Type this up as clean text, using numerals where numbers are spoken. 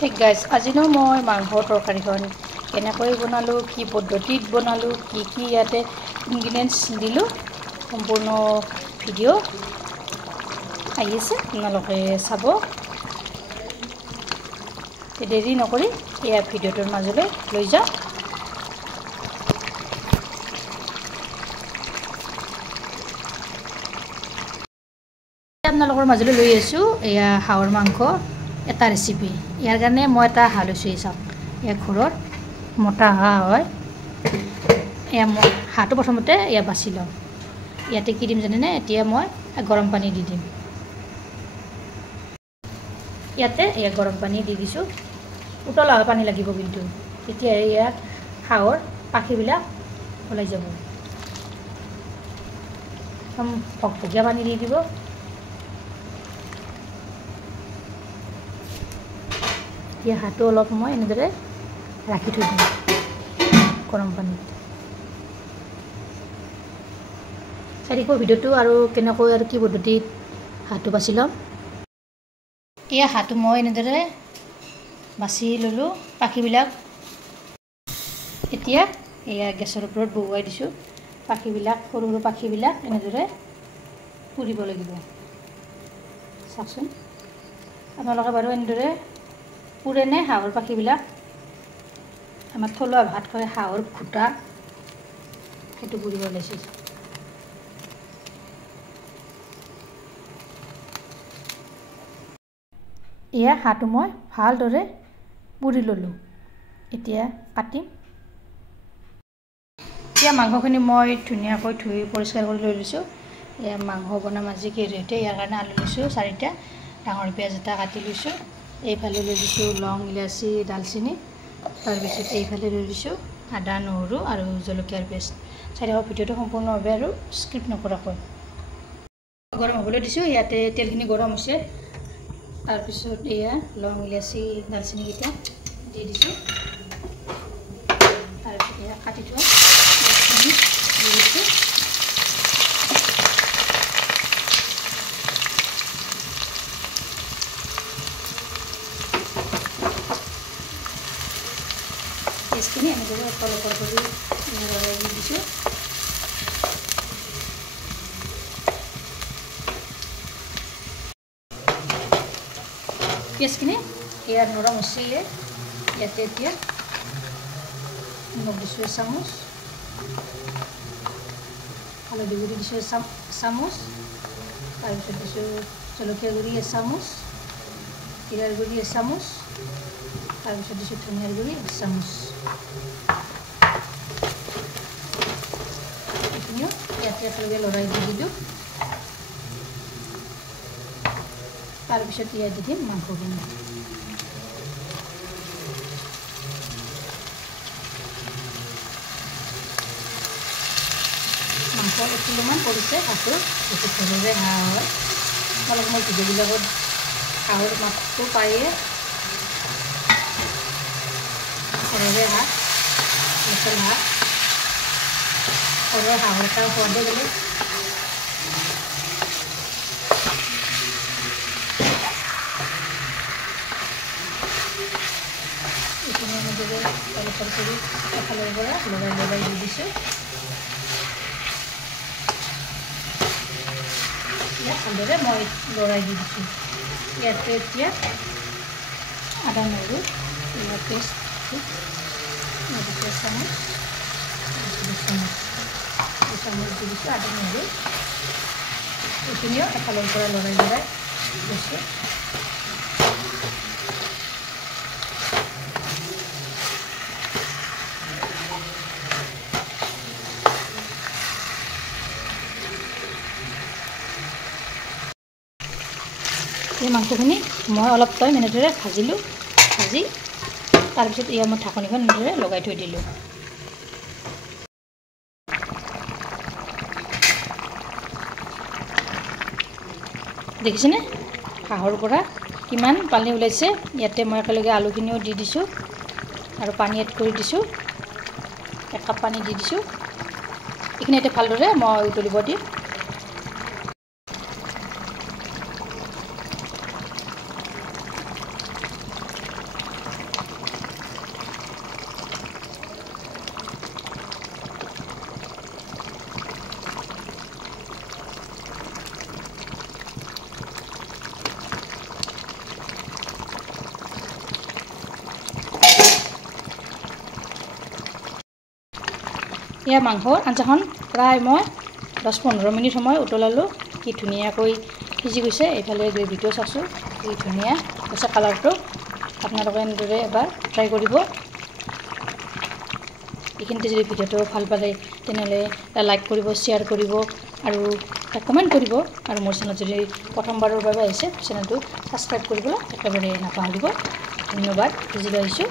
Hey guys, আজি ন মই মাংসৰ তৰকাৰীখন কেনেকৈ বনালো কি পদ্ধতিত বনালো কি ইয়াতে ইনগ্ৰেডিয়েন্টস দিলো সম্পূৰ্ণ ভিডিও আহিছে আপোনালোকে চাব দেৰি নকৰি এই ভিডিওটোৰ মাজলৈ লৈ যাওক আপোনালোকৰ মাজলৈ লৈ আছো এয়া হাঁহৰ মাংস এটা ৰেচিপি ইয়াৰ কাৰণে মই এটা হাঁহ লৈছো চাওক এয়া ঘৰৰ মোটা হাঁহ হয় এয়া মই হাঁহটো প্ৰথমতে এয়া বাছি লম ইয়াতে কি দিম জানেনে এতিয়া মই গৰম পানী দি দিম ইয়াতে এয়া গৰম পানী দি দিছো উতলা পানী লাগিব কিন্তু তেতিয়া এয়া হাঁহৰ পাখিবিলাক ওলাই যাব ভকভকীয়া পানী দি দিব या हाथो अलप मैं एनेदरे राखी थৈ दिम गरम पानी सारिको भिडिओটো আৰু কেনেকৈ আৰু কি পদ্ধতিত হাতটো বাছি লম এয়া হাতটো মই এনেদৰে বাছি ললো পাখিবিলাক এতিয়া এয়া গেছৰ ওপৰত বহুৱাই দিছো পাখিবিলাক সৰু সৰু পাখিবিলাক এনেদৰে পুৰিব লাগিব চাওকচোন আপোনালোকে বাৰু এনেদৰে পুৰেনে হাঁহৰ পাখিবিলাক আমাৰ থলুৱা ভাত খাই হাঁহৰ খুটা সেইটো পুৰিব লৈছে এয়া হাঁহটো মই ভালদৰে পুৰি ললো এতিয়া কাটিম এতিয়া মাংসখিনি মই ধুনীয়াকৈ ধুই পৰিষ্কাৰ কৰি লৈ লৈছো এয়া মাংস বনাম আজি কি ৰেতে ইয়াৰ কাৰণে আলু লৈছো 4টা ডাঙৰ পিয়াজ এটা কাটি লৈছো এইফালে লৈ দিছো লং ইলাচি দালচিনি তাৰ পিছত এইফালে লৈ দিছো আদা নহৰু আৰু জলকীয়াৰ পেষ্ট চাৰিও ভিডিওটো সম্পূৰ্ণভাৱে আৰু স্ক্ৰিপ্ট নকৰাকৈ গৰম হ'বলৈ দিছো ইয়াতে তেলখিনি গৰম হৈছে তাৰ পিছত এয়া লং ইলাচি দালচিনি কিটা দি দিছো তাৰ পিছত এয়া কাটি থোৱা দি দিছো इसके एनेदरे तल ओपर करि लৰাই দিছো পেস্টখিনি ইয়াৰ নৰম হৈছে ইয়াতে এতিয়া নিমখ দিছো চামুচ হালধি গুড়ি দিছো চামুচ তাৰপিছত দিছো জলকীয়া গুড়ি চামুচ জিৰাৰ গুড়ি চামুচ তাৰপিছত দিছো ধনিয়াৰ গুড়ি চামুচ এইখিনিও ইয়াতে একেলগে লৰাই দি দিলো তাৰপিছত ইয়াত দি দিম মাংসখিনি মাংস 1 কিলোমান পৰিছে হাঁহটো বহুত ধৰণে হাঁহ হয় অলপ মই ভিডিঅ'বিলাকত হাঁহৰ মাংসটো পায়ে ঘৰৰে হাঁহ লোকেল হাঁহ ঘৰৰ হাঁহৰ এটা সোৱাদে বেলেগ এইখিনি এনেদৰে অলপৰ কৰি এফালৰ পৰা লৰাই দি দিছোঁ ইয়াত ভালদৰে মই লৰাই দি দিছোঁ ইয়াতে এতিয়া আদা নহৰু ইয়াৰ পেষ্ট চামুচ দি দিছোঁ আদা নহৰু এইখিনিও এফালৰ পৰা লৰাই দিছোঁ এই মাংসখিনি মই অলপ টাইম এনেদৰে ভাজিলোঁ ভাজি তাৰপিছত ইয়াৰ মই ঢাকনিখন এনেদৰে লগাই থৈ দিলোঁ দেখিছেনে হাঁহৰ পৰা কিমান পানী ওলাইছে ইয়াতে মই একেলগে আলুখিনিও দি দিছোঁ আৰু পানী এড কৰি দিছোঁ 1 কাপ পানী দি দিছোঁ এইখিনি এতিয়া ভালদৰে মই উতলিব দিম এয়া মাংসৰ আঞ্জাখন প্ৰায় মই 10-15 মিনিট সময় উতলালোঁ কি ধুনীয়াকৈ সিজি গৈছে এইফালে গ্ৰেভিটো চাইছোঁ কি ধুনীয়া হৈছে কালাৰটো আপোনালোকে এনেদৰে এবাৰ ট্ৰাই কৰিব এইখিনিতে যদি ভিডিঅ'টো ভাল পালে তেনেহ'লে লাইক কৰিব শ্বেয়াৰ কৰিব আৰু কমেণ্ট কৰিব আৰু মোৰ চেনেলত যদি প্ৰথমবাৰৰ বাবে আহিছে চেনেলটো ছাবস্ক্ৰাইব কৰিবলৈ একেবাৰে নাপাহৰিব ধন্যবাদ বুজি পাইছোঁ